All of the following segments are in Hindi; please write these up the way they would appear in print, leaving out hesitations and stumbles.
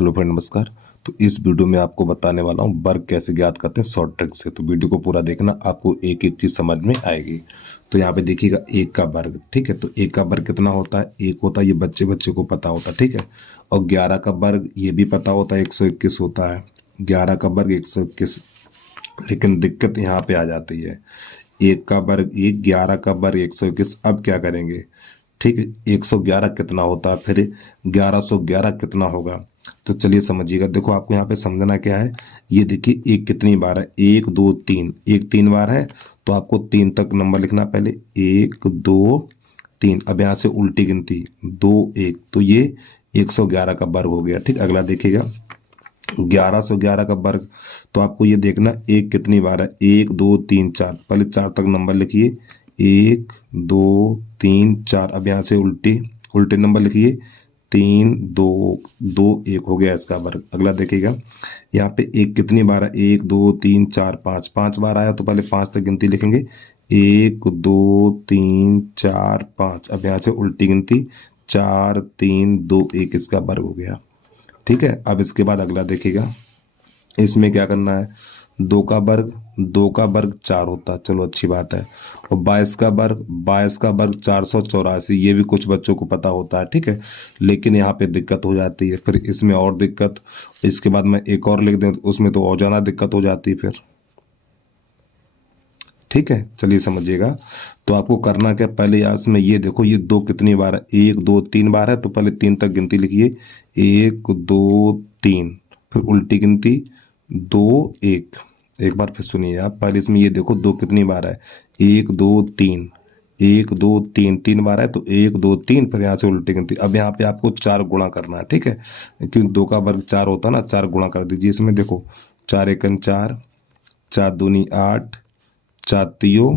हेलो फ्रेंड, नमस्कार। तो इस वीडियो में आपको बताने वाला हूँ वर्ग कैसे ज्ञात करते हैं शॉर्ट ट्रिक से। तो वीडियो को पूरा देखना, आपको एक एक चीज़ समझ में आएगी। तो यहाँ पे देखिएगा एक का वर्ग, ठीक है। तो एक का वर्ग कितना होता है? एक होता है, ये बच्चे बच्चे को पता होता है, ठीक है। और 11 का वर्ग ये भी पता होता है, 121 होता है। 11 का वर्ग 121। लेकिन दिक्कत यहाँ पे आ जाती है, एक का वर्ग एक, 11 का वर्ग 121। अब क्या करेंगे? ठीक है, 111 कितना होता है, फिर 1111 कितना होगा? तो चलिए समझिएगा। देखो, आपको यहाँ पे समझना क्या है, ये देखिए एक कितनी बार है, एक दो तीन, एक 3 बार है। तो आपको 3 तक नंबर लिखना पहले, 1 2 3। अब यहाँ से उल्टी गिनती, 2 1, तो ये 111 का वर्ग हो गया। ठीक, अगला देखिएगा 1111 का वर्ग। तो आपको ये देखना एक कितनी बार है, 1 2 3 4। पहले 4 तक नंबर लिखिए, 1 2 3 4। अब यहाँ से उल्टे नंबर लिखिए, 3 2 2 1 हो गया इसका वर्ग। अगला देखिएगा, यहाँ पे एक कितनी बार है, 1 2 3 4 5। 5 बार आया तो पहले 5 तक गिनती लिखेंगे, 1 2 3 4 5। अब यहाँ से उल्टी गिनती, 4 3 2 1, इसका वर्ग हो गया। ठीक है, अब इसके बाद अगला देखिएगा, इसमें क्या करना है, 2 का वर्ग 4 होता है, चलो अच्छी बात है। और 22 का वर्ग 484, ये भी कुछ बच्चों को पता होता है, ठीक है। लेकिन यहाँ पे दिक्कत हो जाती है, फिर इसमें और दिक्कत। इसके बाद मैं एक और लिख दूं, उसमें तो और ज़्यादा दिक्कत हो जाती है फिर। ठीक है, चलिए समझिएगा। तो आपको करना क्या, पहले यहाँ में ये देखो, ये 2 कितनी बार है, 1 2 3 बार है। तो पहले 3 तक गिनती लिखिए, 1 2 3, फिर उल्टी गिनती 2 1। एक बार फिर सुनिए आप, पहले इसमें ये देखो 2 कितनी बार है, 1 2 3, 1 2 3, 3 बार है। तो 1 2 3, फिर यहाँ से उल्टी गिनती। अब यहाँ पे आपको 4 गुणा करना है, ठीक है, क्योंकि 2 का वर्ग 4 होता है ना। 4 गुणा कर दीजिए इसमें, देखो 4 एकन 4, 4 दूनी 8, 4 तियो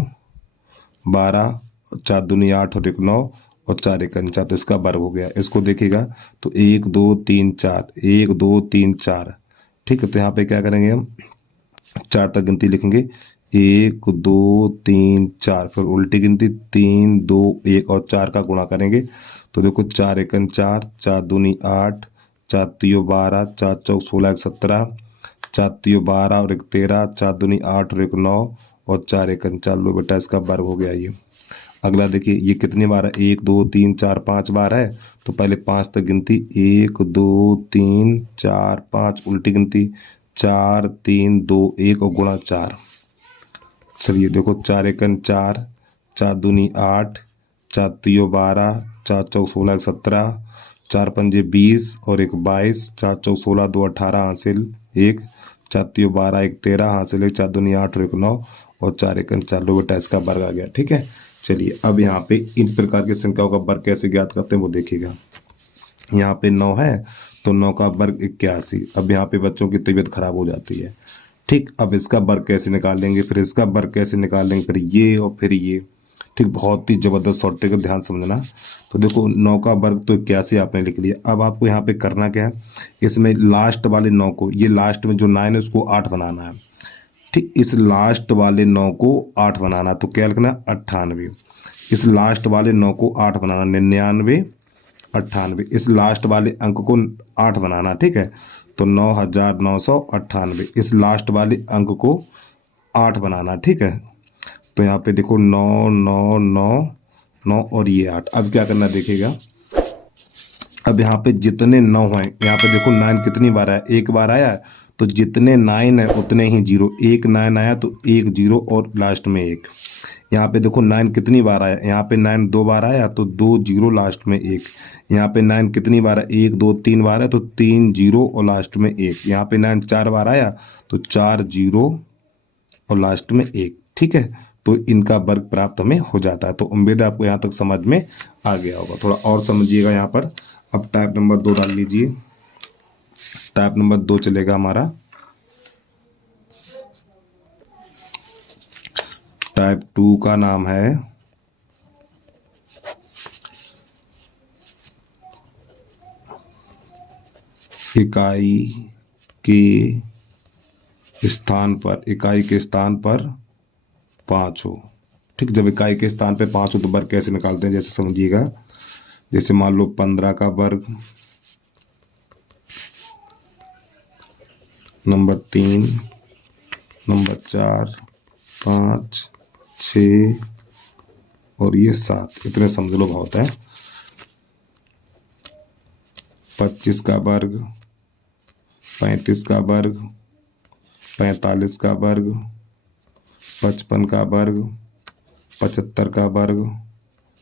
12, 4 दूनी 8 और 1 9, और 4 एकन 4। तो इसका वर्ग हो गया। इसको देखिएगा तो 1 2 3 4, 1 2 3 4। ठीक है, तो यहाँ पे क्या करेंगे हम, 4 तक गिनती लिखेंगे, 1 2 3 4, फिर उल्टी गिनती 3 2 1, और 4 का गुणा करेंगे। तो देखो 4 एकन 4, 4 दूनी 8, 4 तियो 12, 4 चौक 16 1 17, 4 तियो 12 और 1 13, 4 दूनी 8 और 1 9, और 4 एकन 4। लो बेटा, इसका वर्ग हो गया ये। अगला देखिए, ये कितनी बार है, 1 2 3 4 5 बार है। तो पहले 5 तक गिनती, 1 2 3 4 5, उल्टी गिनती 4 3 2 1, और गुणा 4। चलिए देखो, 4 एकन 4, 4 दूनी 8, 4 तियो 12, 4 चौक 16 17, 4 पंजे 20 और 1 22, 4 चौक 16 2 18 हासिल 1, 4 तियो 12 1 13 हासिल 1, 4 दूनी 8 और 1 9, और 4 एकन 4। लो बेटा, इसका वर्ग आ गया। ठीक है, चलिए अब यहाँ पे इन प्रकार की संख्याओं का वर्ग कैसे ज्ञात करते हैं वो देखिएगा। यहाँ पे 9 है, तो 9 का वर्ग 81। अब यहाँ पे बच्चों की तबीयत खराब हो जाती है। ठीक, अब इसका वर्ग कैसे निकालेंगे, फिर इसका वर्ग कैसे निकालेंगे, फिर ये और फिर ये। ठीक, बहुत ही जबरदस्त शॉर्ट ट्रिक है, ध्यान समझना। तो देखो 9 का वर्ग तो 81 आपने लिख लिया। अब आपको यहाँ पे करना क्या है, इसमें लास्ट वाले 9 को, ये लास्ट में जो 9 है उसको 8 बनाना है। ठीक, इस लास्ट वाले 9 को 8 बनाना, तो क्या लिखना, 98। इस लास्ट वाले 9 को 8 बनाना, 99 98। इस लास्ट वाले अंक को 8 बनाना, ठीक है, तो 9998। इस लास्ट वाले अंक को 8 बनाना, ठीक है। तो यहाँ पे देखो 9 9 9 9 और ये 8। अब क्या करना देखिएगा, अब यहाँ पे जितने 9 हैं, यहाँ पे देखो 9 कितनी बार आया, एक बार आया। तो जितने 9 है उतने ही जीरो, एक 9 आया तो एक जीरो और लास्ट में 1। यहाँ पे देखो 9 कितनी बार आया, यहाँ पे 9 2 बार आया तो 2 जीरो लास्ट में 1। यहाँ पे 9 कितनी बार है, 1 2 3 बार है तो 3 जीरो और लास्ट में 1। यहाँ पे 9 4 बार आया तो 4 जीरो और लास्ट में 1। ठीक है, तो इनका वर्ग प्राप्त हमें हो जाता है। तो उम्मीद है आपको यहाँ तक समझ में आ गया होगा। थोड़ा और समझिएगा यहाँ पर। अब टाइप नंबर 2 डाल लीजिए। टाइप नंबर 2 चलेगा हमारा, टाइप 2 का नाम है इकाई के स्थान पर 5 हो। ठीक, जब इकाई के स्थान पे 5 हो तो वर्ग कैसे निकालते हैं, जैसे समझिएगा। जैसे मान लो 15 का वर्ग नंबर 3, नंबर 4, 5, 6 और ये 7, इतने समझ लो बहुत है। 25 का वर्ग, 35 का वर्ग, 45 का वर्ग, 55 का वर्ग, 75 का वर्ग।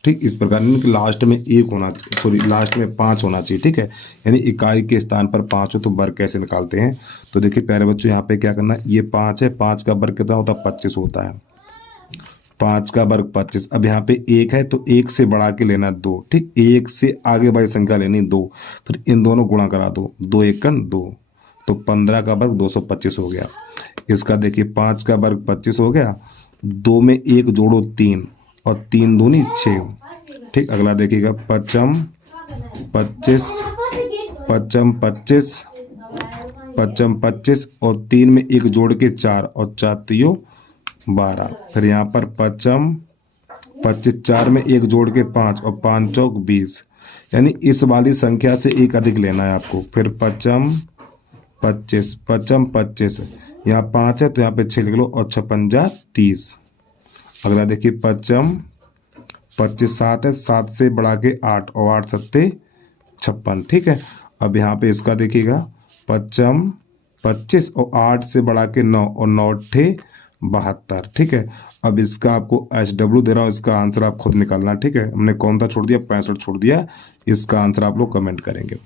ठीक, इस प्रकार लास्ट में 1 होना चाहिए, सॉरी लास्ट में 5 होना चाहिए। ठीक है, यानी इकाई के स्थान पर 5 हो तो वर्ग कैसे निकालते हैं। तो देखिए प्यारे बच्चों, यहाँ पे क्या करना है, ये 5 है, 5 का वर्ग कितना होता है, 25 होता है। 5 का वर्ग 25। अब यहाँ पे 1 है तो 1 से बढ़ा के लेना 2। ठीक, 1 से आगे वाली संख्या लेनी 2, फिर इन दोनों गुणा करा दो, 2 एकम 2, तो 15 का वर्ग 225 हो गया। इसका देखिए 5 का वर्ग 25 हो गया, 2 में 1 जोड़ो 3 और 3 दूनी 6। ठीक, अगला देखिएगा, 25, 25, 25, 25, 25, 25 और 3 में 1 जोड़ के 4 और 4 3 12। फिर यहाँ पर 25, 25, 4 में 1 जोड़ के 5 और 5 चौक 20, यानी इस वाली संख्या से 1 अधिक लेना है आपको। फिर 25, 25, 25, 25, यहाँ 5 है तो यहाँ पे 6 लिख लो और 56 30। अगला देखिए 25, 25 7 है, 7 से बढ़ा के 8 और 8 सत्ते 56। ठीक है, अब यहाँ पे इसका देखिएगा 25, 25 और 8 से बढ़ा के 9 और 9 अट्ठे 72। ठीक है, अब इसका आपको SW दे रहा हूँ, इसका आंसर आप खुद निकालना। ठीक है, हमने कौन सा छोड़ दिया, 65 छोड़ दिया। इसका आंसर आप लोग कमेंट करेंगे।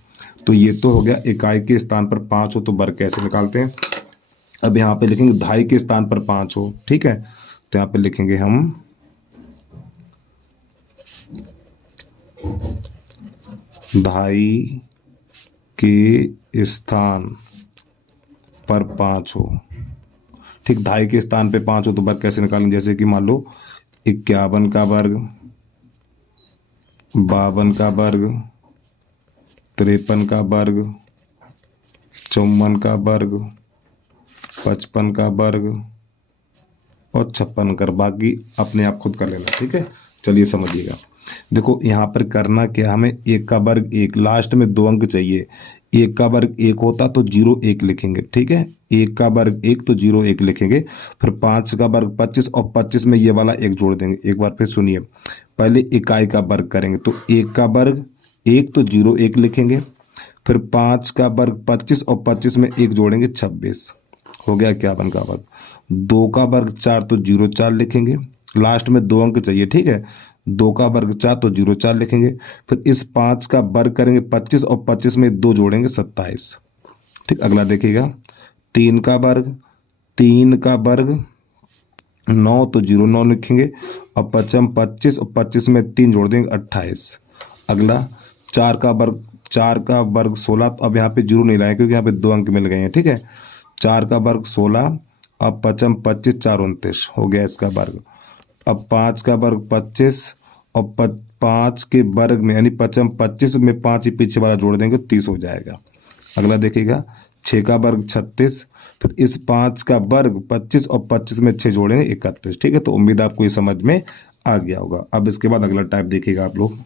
तो ये तो हो गया इकाई के स्थान पर 5 हो तो वर्ग कैसे निकालते हैं। अब यहाँ पे लिखेंगे दहाई के स्थान पर 5 हो। ठीक है, तो यहाँ पे लिखेंगे हम दहाई के स्थान पर 5 हो। ठीक, दहाई के स्थान पे 5 हो तो वर्ग कैसे निकालेंगे, जैसे कि मान लो 51 का वर्ग, 52 का वर्ग, 53 का वर्ग, 54 का वर्ग, 55 का वर्ग और 56 कर, बाकी अपने आप खुद कर लेना। ठीक है, चलिए समझिएगा। देखो यहाँ पर करना क्या, हमें 1 का वर्ग 1, लास्ट में 2 अंक चाहिए। 1 का वर्ग 1 होता तो 0 1 लिखेंगे। ठीक है, 1 का वर्ग 1 तो 0 1 लिखेंगे। फिर 5 का वर्ग 25 और 25 में ये वाला 1 जोड़ देंगे। एक बार फिर सुनिए, पहले इकाई का वर्ग करेंगे तो 1 का वर्ग 1 तो 0 1 लिखेंगे। फिर 5 का वर्ग 25 और 25 में 1 जोड़ेंगे 26, हो गया 51 का वर्ग। 2 का वर्ग 4 तो 0 4 लिखेंगे, लास्ट में 2 अंक चाहिए। ठीक है, 2 का वर्ग 4 तो 0 4 लिखेंगे। फिर इस 5 का वर्ग करेंगे 25 और 25 में 2 जोड़ेंगे 27। ठीक, अगला देखिएगा 3 का वर्ग, 3 का वर्ग 9 तो 0 9 लिखेंगे और 25 25 और 25 में 3 जोड़ देंगे 28। अगला 4 का वर्ग, 4 का वर्ग 16, तो अब यहाँ पे 0 नहीं लाए क्योंकि यहाँ पे 2 अंक मिल गए हैं। ठीक है, 4 का वर्ग 16, अब 25 25 4 29 हो गया इसका वर्ग। अब 5 का वर्ग 25 और 5 के वर्ग में यानी 25 25 में 5 ही पीछे वाला जोड़ देंगे 30 हो जाएगा। अगला देखिएगा 6 का वर्ग 36, फिर इस 5 का वर्ग 25 और 25 में 6 जोड़ेंगे 31। ठीक है, तो उम्मीद आपको ये समझ में आ गया होगा। अब इसके बाद अगला टाइप देखिएगा आप लोग।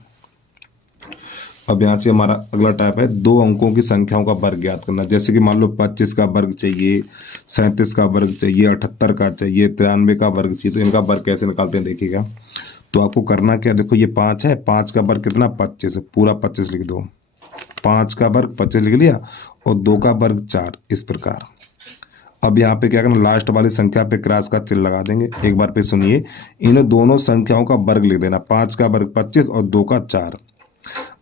अब यहाँ से हमारा अगला टाइप है 2 अंकों की संख्याओं का वर्ग ज्ञात करना। जैसे कि मान लो 25 का वर्ग चाहिए, 37 का वर्ग चाहिए, 78 का चाहिए, 93 का वर्ग चाहिए, तो इनका वर्ग कैसे निकालते हैं देखिएगा। तो आपको करना क्या, देखो ये 5 है, 5 का वर्ग कितना 25 है, पूरा 25 लिख दो। 5 का वर्ग 25 लिख लिया और 2 का वर्ग 4, इस प्रकार। अब यहाँ पे क्या करना, लास्ट वाली संख्या पे क्रॉस का चिन्ह लगा देंगे। एक बार पे सुनिए, इन दोनों संख्याओं का वर्ग लिख देना, 5 का वर्ग 25 और 2 का 4।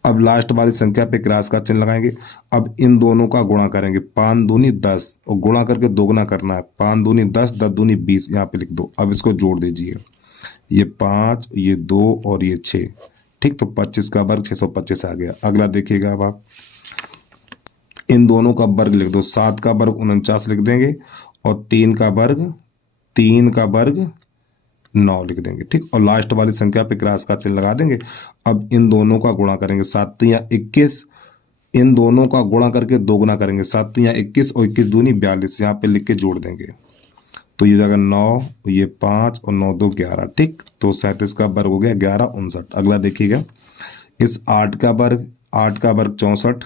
अब लास्ट वाली संख्या पे क्रॉस का चिन्ह लगाएंगे। अब इन दोनों का गुणा करेंगे, 5 दूनी 10 और गुणा करके दोगुना करना है, 5 दूनी 10 10 दूनी 20, यहाँ पे लिख दो। अब इसको जोड़ दीजिए, ये 5 ये 2 और ये 6। ठीक, तो 25 का वर्ग 625 आ गया। अगला देखिएगा, अब आप इन दोनों का वर्ग लिख दो, 7 का वर्ग 49 लिख देंगे और 3 का वर्ग 9 लिख देंगे। ठीक, और लास्ट वाली संख्या पे क्रॉस का चिन्ह लगा देंगे। अब इन दोनों का गुणा करेंगे, 7 या 21, इन दोनों का गुणा करके दोगुना करेंगे, 7 या 21 और 21 दूनी 42, यहाँ पे लिख के जोड़ देंगे। तो ये जाएगा 9, ये 5 और 9 2 11। ठीक, तो 37 का वर्ग हो गया 11 59। अगला देखिएगा, इस 8 का वर्ग 64,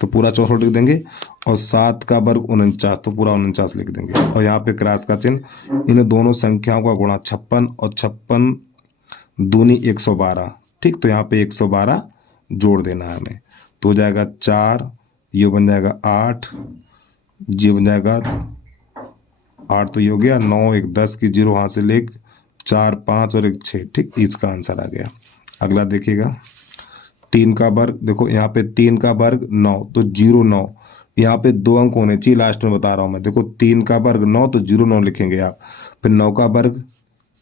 तो पूरा 64 लिख देंगे, और 7 का वर्ग 49, तो पूरा 49 लिख देंगे। और यहाँ पे क्रॉस का चिन्ह, इन दोनों संख्याओं का गुणा 56 और 56 दूनी 112। ठीक, तो यहाँ पे 112 जोड़ देना है हमें, तो हो जाएगा 4, ये बन जाएगा 8, ये बन जाएगा 8, तो ये हो गया 9, 1 10 की 0 हाथ से लेक 4 5 और 1 6। ठीक, इसका आंसर आ गया। अगला देखिएगा 3 का वर्ग, देखो यहाँ पे 3 का वर्ग 9, तो 0 9, यहाँ पे 2 अंक होने चाहिए, लास्ट में बता रहा हूँ मैं। देखो 3 का वर्ग 9, तो 0 9 लिखेंगे आप। फिर 9 का वर्ग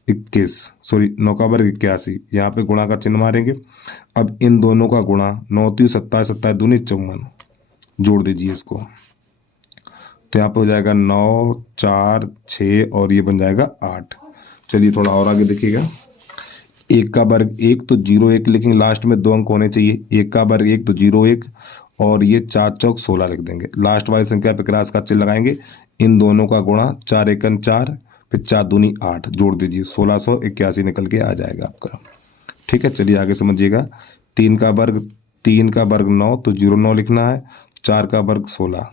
21, सॉरी 9 का वर्ग 81, यहाँ पे गुणा का चिन्ह मारेंगे। अब इन दोनों का गुणा 9 3 27 27 दूनी 54, जोड़ दीजिए इसको, तो यहाँ पे हो जाएगा 9 4 6 और ये बन जाएगा 8। चलिए थोड़ा और आगे देखिएगा, 1 का वर्ग 1, तो 0 1 लिखेंगे, लास्ट में 2 अंक होने चाहिए। 1 का वर्ग 1, तो 0 1, और ये 4 चौक 16 लिख देंगे। लास्ट वाली संख्या पे क्रॉस का चिन्ह लगाएंगे। इन दोनों का गुणा 4 1 4, फिर 4 दूनी 8, जोड़ दीजिए, 1681 निकल के आ जाएगा आपका। ठीक है, चलिए आगे समझिएगा। 3 का वर्ग 9, तो 0 9 लिखना है। 4 का वर्ग 16,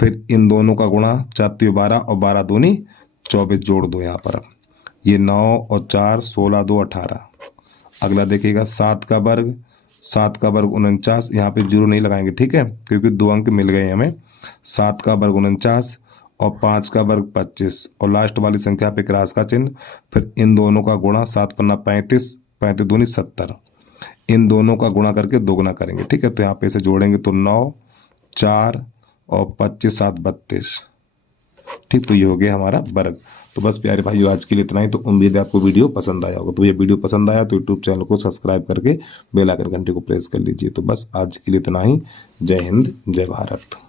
फिर इन दोनों का गुणा 4 3 12 और 12 दूनी 24, जोड़ दो यहाँ पर। ये 9 और 4 16 2 18। अगला देखिएगा 7 का वर्ग 49, यहाँ पे 0 नहीं लगाएंगे, ठीक है, क्योंकि 2 अंक मिल गए हमें। 7 का वर्ग 49 और 5 का वर्ग 25, और लास्ट वाली संख्या पे क्रॉस का चिन्ह। फिर इन दोनों का गुणा 7 पन्ना 35, 35 दूनी 70, इन दोनों का गुणा करके दोगुना करेंगे। ठीक है, तो यहाँ पे इसे जोड़ेंगे तो 9 4 और 25 7 32। ठीक, तो ये हो गया हमारा वर्ग। तो बस प्यारे भाइयों, आज के लिए इतना ही। तो उम्मीद है आपको वीडियो पसंद आया होगा। तो ये वीडियो पसंद आया तो यूट्यूब चैनल को सब्सक्राइब करके बेल आइकन घंटे को प्रेस कर लीजिए। तो बस आज के लिए इतना ही। जय हिंद, जय भारत।